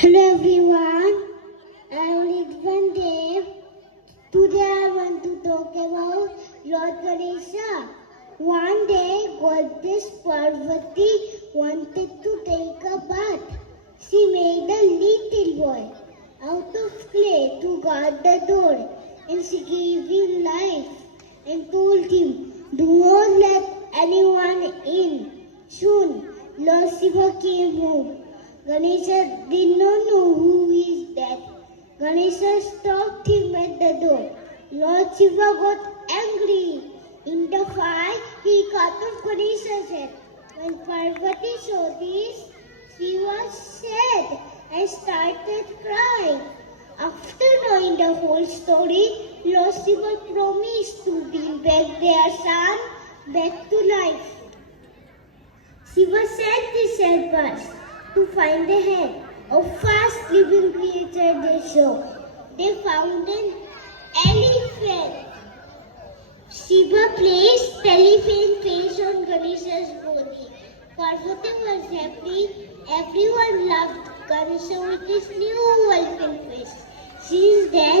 Hello everyone, I am Ridwan Dev. Today I want to talk about Lord Ganesha. One day Goddess Parvati wanted to take a bath. She made a little boy out of clay to guard the door, and she gave him life and told him, "Do not let anyone in." Soon Lord Shiva came home. Ganesha did not know who is that. Ganesha stopped him at the door. Lord Shiva got angry. In the fight, he cut off Ganesha's head. When Parvati saw this, she was sad and started crying. After knowing the whole story, Lord Shiva promised to bring back their son back to life. Shiva sent his helpers to find the head of fast living creature they saw. They found an elephant. Shiva placed the elephant face on Ganesha's body. Parvati was happy. Everyone loved Ganesha with his new elephant face. Since then,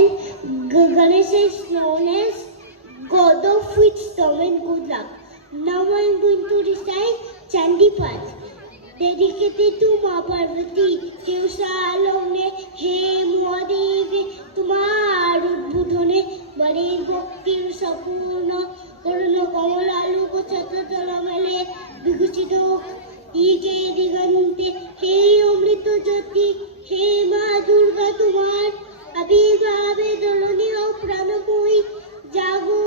Ganesha is known as God of wisdom and good luck. Now I am going to recite Chandipat, dedicated to Ma Parvati. কেউ সালনে হে মহাদেবে তোমার উদ্বোধনে বাড়ির ভক্তির সম্পূর্ণ করুণ কমলালু ছত্র মেলে বিকশিত দিকে দিগন্তে হে অমৃত জ্যোতি হে মা দুর্গা তোমার আবির্ভাবে দলনীয় প্রাণময়ী জাগো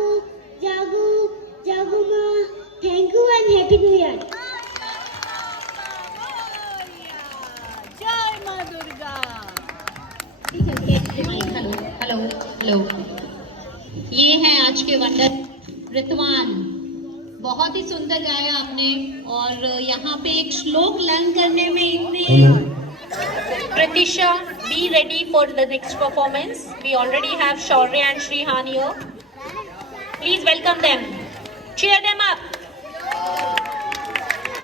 জাগো জাগো মা। Thank you and happy new year. Hello hello hello, ये हैं आज के वंडर रितवान। बहुत ही सुंदर गाया आपने, और यहाँ पे एक श्लोक लर्न करने में इतने। Pratisha, be ready for the next performance. We already have Shaurya and Shrihan here. Please welcome them. Cheer them up.